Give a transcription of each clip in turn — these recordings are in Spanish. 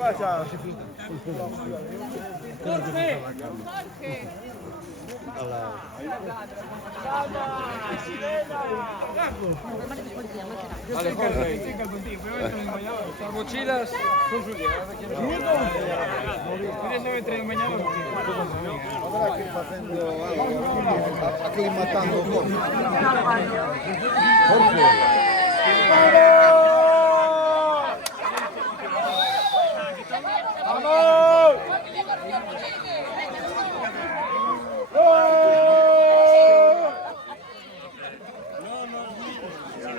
vaya. Vale, Jorge. Las mochilas son suyas. ¿Quieres saber tres mañana? Habrá que ir haciendo algo, aclimatando un poco.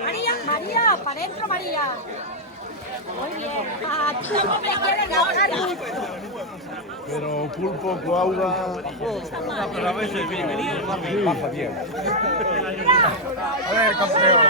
María, María, para adentro, María. Muy bien. Ah, tú también me quieres ahora. Pero pulpo con agua. Pero a veces viene. Baja bien. A ver, campeón.